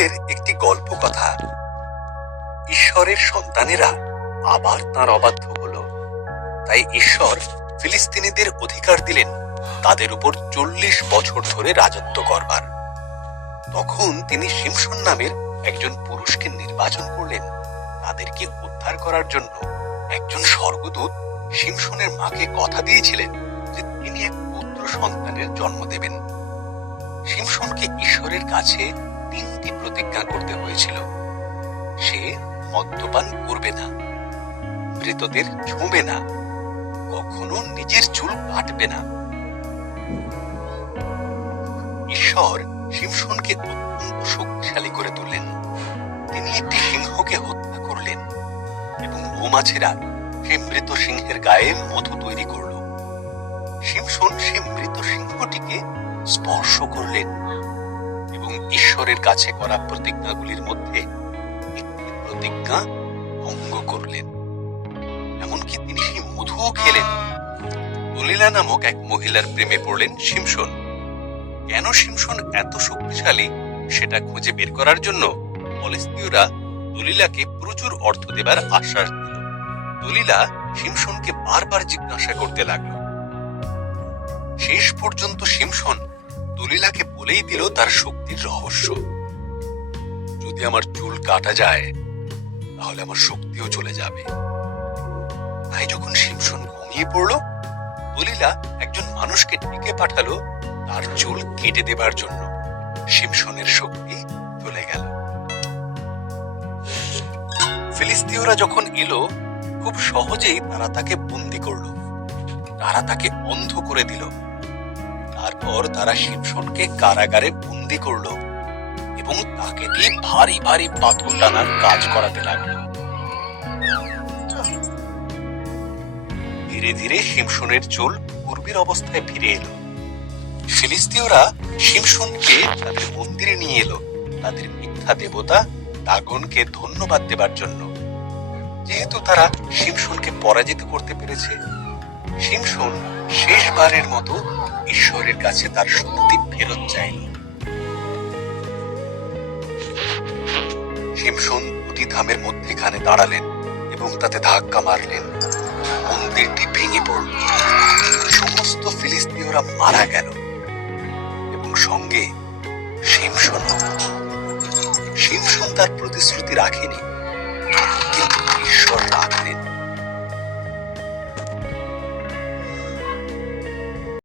বাইবেলের একটি গল্প কথা। ঈশ্বরের সন্তানেরা আবার তাঁর অবাধ্য হলো, তাই ঈশ্বর ফিলিস্তিনিদের অধিকার দিলেন তাদের উপর 40 বছর ধরে রাজত্ব করবার। তখন তিনি শিমশন নামের একজন পুরুষকে নির্বাচন করলেন তাদেরকে উদ্ধার করার জন্য। একজন স্বর্গদূত শিমশনের মাকে কথা দিয়েছিলেন যে তিনি এক পুত্র সন্তানের জন্ম দেবেন। শিমশনকে ঈশ্বরের কাছে 3টি প্রতিজ্ঞা করতে হয়েছিল। সে মদ্যপান করবে না, মৃতদের ছুঁবে না, কখনো নিজের চুল কাটবে না। ঈশ্বর শিমশনকে অত্যন্ত শক্তিশালী করে তুললেন। তিনি একটি সিংহকে হত্যা করলেন এবং মৌমাছিরা সেই মৃত সিংহের গায়ে মধু তৈরি করল। শিমশন সেই মৃত সিংহটিকে স্পর্শ করলেন এবং ঈশ্বরের কাছে করা প্রতিজ্ঞাগুলির মধ্যে একটি প্রতিজ্ঞা ভঙ্গ করলেন। এমনকি তিনি সেই মধুও খেলেন। দলিলা নামক এক মহিলার প্রেমে পড়লেন শিমশন। কেন শিমশন এত শক্তিশালী সেটা খুঁজে বের করার জন্য ফিলিস্তীয়রা দলিলাকে প্রচুর অর্থ দেবার আশ্বাস দিল। দলিলা শিমশনকে বারবার জিজ্ঞাসা করতে লাগলো। শেষ পর্যন্ত শিমশন দলিলাকে বলেই দিল তার শক্তির রহস্য। যদি আমার চুল কাটা যায় তাহলে আমার শক্তিও চলে যাবে। তাই যখন শিমশন ঘুমিয়ে পড়ল, দলিলা একজন মানুষকে ডেকে পাঠালো তার চুল কেটে দেবার জন্য। শিমশনের শক্তি চলে গেল। ফিলিস্তীয়রা যখন এলো, খুব সহজেই তারা তাকে বন্দী করল। তারা তাকে অন্ধ করে দিল। তারপর তারা শিমশনকে কারাগারে বন্দী করল এবং তাকে দিয়ে ভারী ভারী পাথর টানার কাজ করাতে লাগলো। ধীরে ধীরে শিমশনের চুল পূর্বের অবস্থায় ফিরে এলো। ফিলিস্তীয়রা শিমশনকে তাদের মন্দিরে নিয়ে এলো তাদের মিথ্যা দেবতা দাগনকে ধন্যবাদ দেবার জন্য। যেহেতু তারা শিমশনকে পরাজিত করতে পেরেছে, শিমশন শেষবারের মতো ঈশ্বরের কাছে তার শক্তি ফেরত চাইল। শিমশন দুটি ধামের মধ্যেখানে দাঁড়ালেন এবং তাতে ধাক্কা মারলেন। মন্দিরটি ভেঙে পড়ল। সমস্ত ফিলিস্তীয়রা মারা গেল এবং সঙ্গে শিমশন। শিমশন তার প্রতিশ্রুতি রাখেনি, কিন্তু ঈশ্বর রাখলেন।